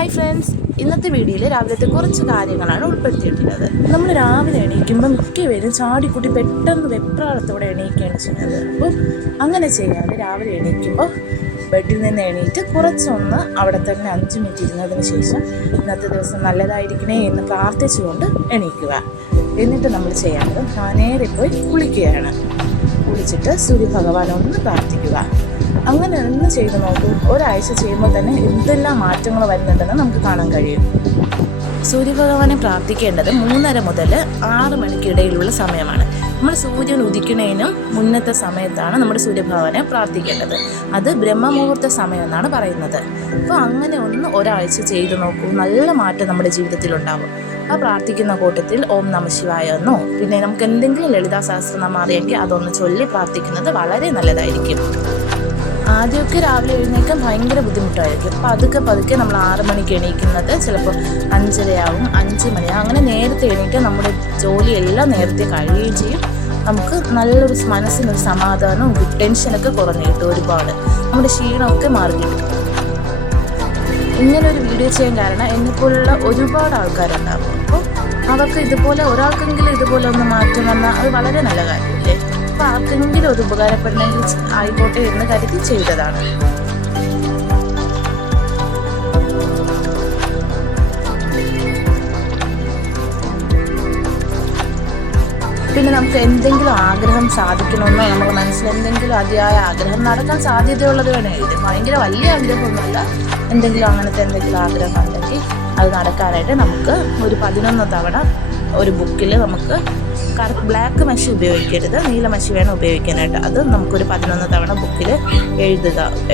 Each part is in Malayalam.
ഹായ് ഫ്രണ്ട്സ്, ഇന്നത്തെ വീഡിയോയിൽ രാവിലത്തെ കുറച്ച് കാര്യങ്ങളാണ് ഉൾപ്പെടുത്തിയിട്ടുള്ളത്. നമ്മൾ രാവിലെ എണീക്കുമ്പോൾ മിക്കവരും ചാടിക്കുട്ടി പെട്ടെന്ന് വെപ്രാളത്തോടെ എണീക്കുകയാണ് ചെയ്യുന്നത്. അപ്പോൾ അങ്ങനെ ചെയ്യാതെ രാവിലെ എണീക്കുമ്പോൾ ബെഡിൽ നിന്ന് എണീറ്റ് കുറച്ചൊന്ന് അവിടെ തന്നെ 5 മിനിറ്റ് ഇരുന്നതിന് ശേഷം ഇന്നത്തെ ദിവസം നല്ലതായിരിക്കണേ എന്ന് പ്രാർത്ഥിച്ചുകൊണ്ട് എണീക്കുക. എന്നിട്ട് നമ്മൾ ചെയ്യാറുണ്ട് നേരെ പോയി കുളിക്കുകയാണ്. കുളിച്ചിട്ട് സൂര്യഭഗവാനൊന്ന് പ്രാർത്ഥിക്കുക. അങ്ങനെ ഒന്ന് ചെയ്ത് നോക്കൂ. ഒരാഴ്ച ചെയ്യുമ്പോൾ തന്നെ എന്തെല്ലാം മാറ്റങ്ങൾ വരുന്നുണ്ടെന്ന് നമുക്ക് കാണാൻ കഴിയും. സൂര്യഭഗവാനെ പ്രാർത്ഥിക്കേണ്ടത് 3:30 മുതൽ 6 മണിക്കിടയിലുള്ള സമയമാണ്. നമ്മൾ സൂര്യൻ ഉദിക്കുന്നതിനും മുന്നത്തെ സമയത്താണ് നമ്മുടെ സൂര്യഭഗവാനെ പ്രാർത്ഥിക്കേണ്ടത്. അത് ബ്രഹ്മമുഹൂർത്ത സമയം എന്നാണ് പറയുന്നത്. അപ്പോൾ അങ്ങനെ ഒരാഴ്ച ചെയ്ത് നോക്കൂ. നല്ല മാറ്റം നമ്മുടെ ജീവിതത്തിലുണ്ടാകും. ആ പ്രാർത്ഥിക്കുന്ന കൂട്ടത്തിൽ ഓം നമഃ ശിവായ എന്നോ പിന്നെ നമുക്ക് എന്തെങ്കിലും ലളിതാ സഹസ്രനാമം അറിയാമെങ്കിൽ അതൊന്ന് ചൊല്ലി പ്രാർത്ഥിക്കുന്നത് വളരെ നല്ലതായിരിക്കും. ആദ്യമൊക്കെ രാവിലെ എഴുന്നേൽക്കാൻ ഭയങ്കര ബുദ്ധിമുട്ടായിരിക്കും. പതുക്കെ നമ്മൾ 6 മണിക്ക് എണീക്കുന്നത് ചിലപ്പോൾ 5:30 5 മണിയാവും. അങ്ങനെ നേരത്തെ എണീറ്റ് നമ്മുടെ ജോലിയെല്ലാം നേരത്തെ കഴിയുകയും ചെയ്യും. നമുക്ക് നല്ലൊരു മനസ്സിനൊരു സമാധാനവും ടെൻഷനൊക്കെ കുറഞ്ഞു കിട്ടും. ഒരുപാട് നമ്മുടെ ക്ഷീണമൊക്കെ മാറി കിട്ടും. ഇങ്ങനൊരു വീഡിയോ ചെയ്യാൻ കാരണം എന്നെപ്പോലുള്ള ഒരുപാട് ആൾക്കാരുണ്ടാകും. അപ്പോൾ അവർക്ക് ഇതുപോലെ ഒരാൾക്കെങ്കിലും ഇതുപോലെ ഒന്ന് മാറ്റം വന്നാൽ അത് വളരെ നല്ല കാര്യമില്ലേ? അപ്പോൾ ആർക്കെങ്കിലും ഒരു ഉപകാരപ്പെടണമെങ്കിൽ ആയിക്കോട്ടെ എന്ന് കരുതി ചെയ്തതാണ്. പിന്നെ നമുക്ക് എന്തെങ്കിലും ആഗ്രഹം സാധിക്കണമെന്നോ നമ്മുടെ മനസ്സിൽ എന്തെങ്കിലും അതിയായ ആഗ്രഹം നടക്കാൻ സാധ്യതയുള്ളത് വേണേ. ഇത് ഭയങ്കര വലിയ ആഗ്രഹമൊന്നുമല്ല. എന്തെങ്കിലും അങ്ങനത്തെ എന്തെങ്കിലും ആഗ്രഹം ഉണ്ടെങ്കിൽ അത് നടക്കാനായിട്ട് നമുക്ക് ഒരു 11 തവണ ഒരു ബുക്കിൽ നമുക്ക് ബ്ലാക്ക് മഷി ഉപയോഗിക്കരുത്, നീല മഷി വേണം ഉപയോഗിക്കാനായിട്ട്. അത് നമുക്കൊരു 11 തവണ ബുക്കിൽ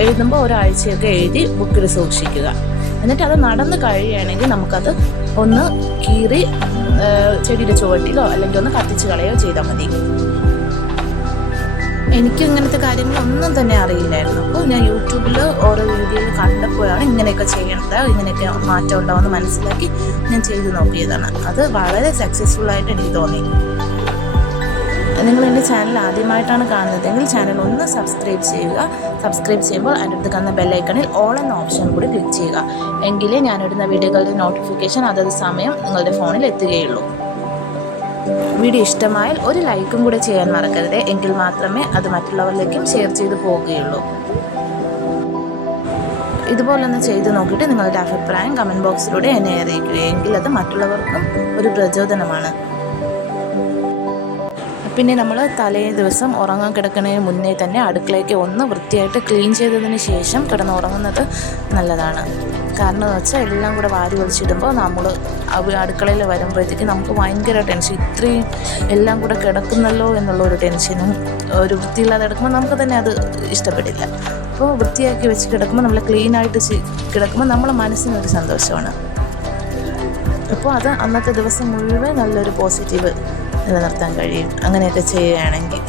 എഴുതുമ്പോൾ ഒരാഴ്ചയൊക്കെ എഴുതി ബുക്കിൽ സൂക്ഷിക്കുക. എന്നിട്ട് അത് നടന്ന് കഴിയുകയാണെങ്കിൽ നമുക്കത് ഒന്ന് കീറി ചെടിയുടെ ചുവട്ടിലോ അല്ലെങ്കിൽ ഒന്ന് കത്തിച്ച് കളയോ ചെയ്താൽ മതി. എനിക്ക് ഇങ്ങനത്തെ കാര്യങ്ങളൊന്നും തന്നെ അറിയില്ലായിരുന്നു. അപ്പോൾ ഞാൻ യൂട്യൂബിൽ ഓരോ വീഡിയോയിൽ കണ്ടപ്പോഴാണ് ഇങ്ങനെയൊക്കെ ചെയ്യേണ്ടത്, ഇങ്ങനെയൊക്കെ മാറ്റം ഉണ്ടാവുമെന്ന് മനസ്സിലാക്കി ഞാൻ ചെയ്ത് നോക്കിയതാണ്. അത് വളരെ സക്സസ്ഫുള്ളായിട്ട് എനിക്ക് തോന്നി. നിങ്ങൾ എൻ്റെ ചാനൽ ആദ്യമായിട്ടാണ് കാണുന്നതെങ്കിൽ ചാനൽ ഒന്ന് സബ്സ്ക്രൈബ് ചെയ്യുക. സബ്സ്ക്രൈബ് ചെയ്യുമ്പോൾ അതിൻ്റെ അടുത്ത് കാണുന്ന ബെല്ലൈക്കണിൽ ഓൾ എന്ന ഓപ്ഷൻ കൂടി ക്ലിക്ക് ചെയ്യുക. എങ്കിലേ ഞാനിടുന്ന വീഡിയോകളുടെ നോട്ടിഫിക്കേഷൻ അതത് സമയം നിങ്ങളുടെ ഫോണിൽ എത്തുകയുള്ളൂ. വീഡിയോ ഇഷ്ടമായാൽ ഒരു ലൈക്കും കൂടെ ചെയ്യാൻ മറക്കരുത്. എങ്കിൽ മാത്രമേ അത് മറ്റുള്ളവരിലേക്കും ഷെയർ ചെയ്ത് പോവുകയുള്ളൂ. ഇതുപോലൊന്ന് ചെയ്ത് നോക്കിയിട്ട് നിങ്ങളുടെ അഭിപ്രായം കമൻറ്റ് ബോക്സിലൂടെ എന്നെ അറിയിക്കുക. എങ്കിൽ അത് മറ്റുള്ളവർക്കും ഒരു പ്രചോദനമാണ്. പിന്നെ നമ്മൾ തലേ ദിവസം ഉറങ്ങാൻ കിടക്കുന്നതിന് മുന്നേ തന്നെ അടുക്കളയ്ക്ക് ഒന്ന് വൃത്തിയായിട്ട് ക്ലീൻ ചെയ്തതിന് ശേഷം കിടന്നുറങ്ങുന്നത് നല്ലതാണ്. കാരണം എന്ന് വെച്ചാൽ എല്ലാം കൂടെ വാരി വലിച്ചിടുമ്പോൾ നമ്മൾ അടുക്കളയിൽ വരുമ്പോഴത്തേക്ക് നമുക്ക് ഭയങ്കര ടെൻഷൻ. ഇത്രയും എല്ലാം കൂടെ കിടക്കുന്നല്ലോ എന്നുള്ളൊരു ടെൻഷനും ഒരു വൃത്തിയില്ലാതെ കിടക്കുമ്പോൾ നമുക്ക് തന്നെ അത് ഇഷ്ടപ്പെടില്ല. അപ്പോൾ വൃത്തിയാക്കി വെച്ച് കിടക്കുമ്പോൾ നമ്മൾ ക്ലീനായിട്ട് കിടക്കുമ്പോൾ നമ്മളെ മനസ്സിനൊരു സന്തോഷമാണ്. അപ്പോൾ അത് അന്നത്തെ ദിവസം മുഴുവൻ നല്ലൊരു പോസിറ്റീവ് നിലനിർത്താൻ കഴിയും അങ്ങനെയൊക്കെ ചെയ്യുകയാണെങ്കിൽ.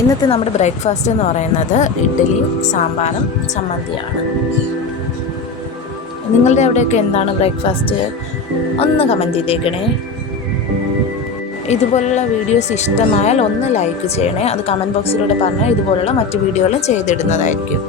ഇന്നത്തെ നമ്മുടെ ബ്രേക്ക്ഫാസ്റ്റ് എന്ന് പറയുന്നത് ഇഡ്ഡലിയും സാമ്പാറും ചമ്മന്തിയാണ്. നിങ്ങളുടെ അവിടെയൊക്കെ എന്താണ് ബ്രേക്ക്ഫാസ്റ്റ്? ഒന്ന് കമൻറ്റ് ചെയ്തേക്കണേ. ഇതുപോലുള്ള വീഡിയോസ് ഇഷ്ടമായാൽ ഒന്ന് ലൈക്ക് ചെയ്യണേ. അത് കമൻറ്റ് ബോക്സിലൂടെ പറഞ്ഞാൽ ഇതുപോലുള്ള മറ്റു വീഡിയോകളും ചെയ്തിടുന്നതായിരിക്കും.